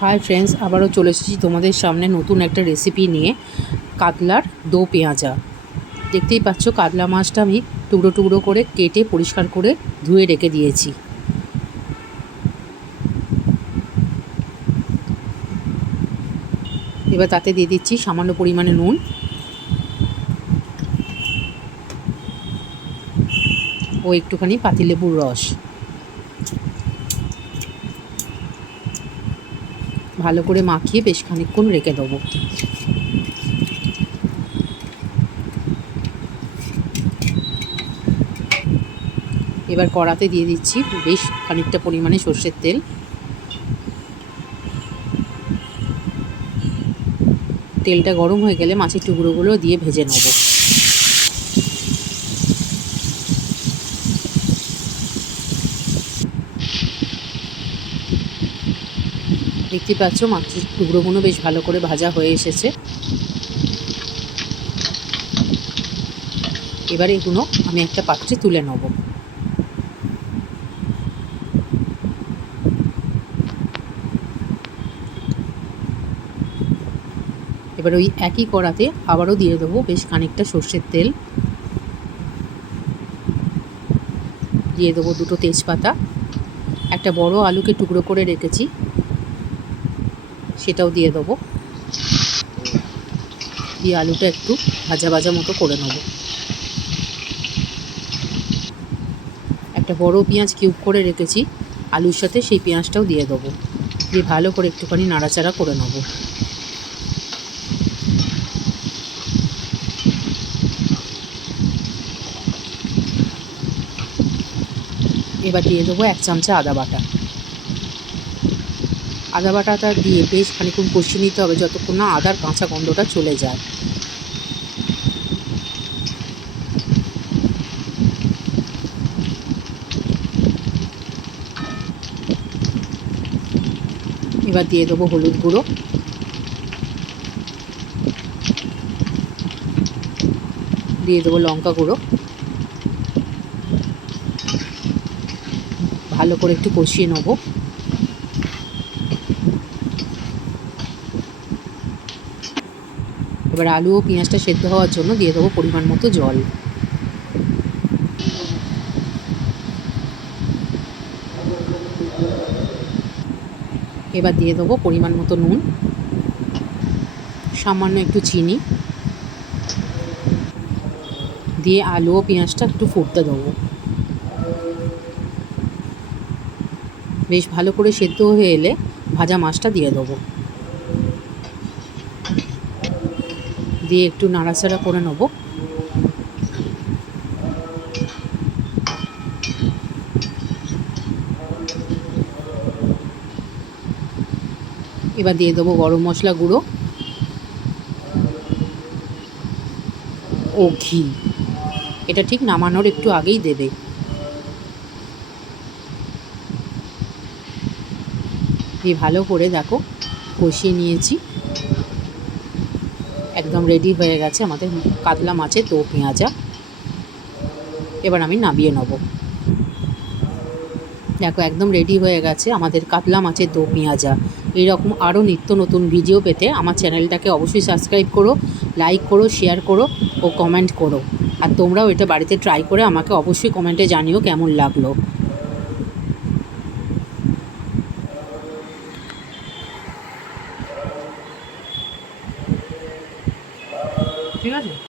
Hi friends আবারও চলে এসেছি তোমাদের সামনে নতুন একটা রেসিপি নিয়ে, কাতলার দো পেঁয়াজা। দেখতেই পাচ্ছ কাতলা মাছটা আমি টুকরো টুকরো করে কেটে পরিষ্কার করে ধুয়ে রেখে দিয়েছি। এবার তাতে দিয়ে দিচ্ছি সামান্য পরিমাণে নুন। ও একটুখানি পাতিলেবুর রস। ভালো করে মাখিয়ে বেশ খানিকক্ষণ রেখে দেবো। এবার কড়াতে দিয়ে দিচ্ছি বেশ খানিকটা পরিমাণে সর্ষের তেল। তেলটা গরম হয়ে গেলে মাছের টুকরোগুলো দিয়ে ভেজে নেব। দেখতে পাচ্ছ মাছের টুকরোগুলো বেশ ভালো করে ভাজা হয়ে এসেছে। এবার এগুলো আমি একটা পাত্রে তুলে নেব। এবার ওই একই কড়াতে আবারও দিয়ে দেবো বেশ খানিকটা সর্ষের তেল। দিয়ে দেবো দুটো তেজপাতা। একটা বড় আলুকে টুকরো করে রেখেছি। সেটাও দিয়ে দেবো। দিয়ে আলুটা একটু ভাজা ভাজা মতো করে নেব। একটা বড় পেঁয়াজ কিউব করে রেখেছি, আলুর সাথে সেই পেঁয়াজটাও দিয়ে দেবো। দিয়ে ভালো করে একটুখানি নাড়াচাড়া করে নেব। এবার দিয়ে দেবো এক চামচা আদা বাটা। আদা বাটাটা দিয়ে বেশ খানিক্ষণ কষিয়ে নিতে হবে যতক্ষণ না আদার কাঁচা গন্ধটা চলে যায়। এবার দিয়ে দেবো হলুদ গুঁড়ো। দিয়ে দেবো লঙ্কা গুঁড়ো। ভালো করে একটু কষিয়ে নেব। এবার আলু ও পেঁয়াজটা সেদ্ধ হওয়ার জন্য দিয়ে দেবো পরিমাণ মতো জল। এবার দিয়ে দেবো পরিমাণ মতো নুন, সামান্য একটু চিনি। দিয়ে আলু ও পেঁয়াজটা একটু ফুটতে দেবো। বেশ ভালো করে সেদ্ধ হয়ে এলে ভাজা মাছটা দিয়ে দেবো। দিয়ে একটু নাড়াচাড়া করে নেব। এবার দিয়ে দেবো গরম মশলা গুঁড়ো ও ঘি। এটা ঠিক নামানোর একটু আগেই দেবে। দিয়ে ভালো করে দেখো কষিয়ে নিয়েছি। একদম রেডি হয়ে গেছে। আমাদের কাতলা মাছের দো পেঁয়াজা। এবার আমি নামিয়ে নেব। দেখো, একদম রেডি হয়ে গেছে আমাদের কাতলা মাছের দো পেঁয়াজা। এইরকম আরও নিত্য নতুন ভিডিও পেতে আমার চ্যানেলটাকে অবশ্যই সাবস্ক্রাইব করো লাইক করো শেয়ার করো ও কমেন্ট করো। আর তোমরাও এটা বাড়িতে ট্রাই করে আমাকে অবশ্যই কমেন্টে জানিও কেমন লাগল। ঠিক আছে?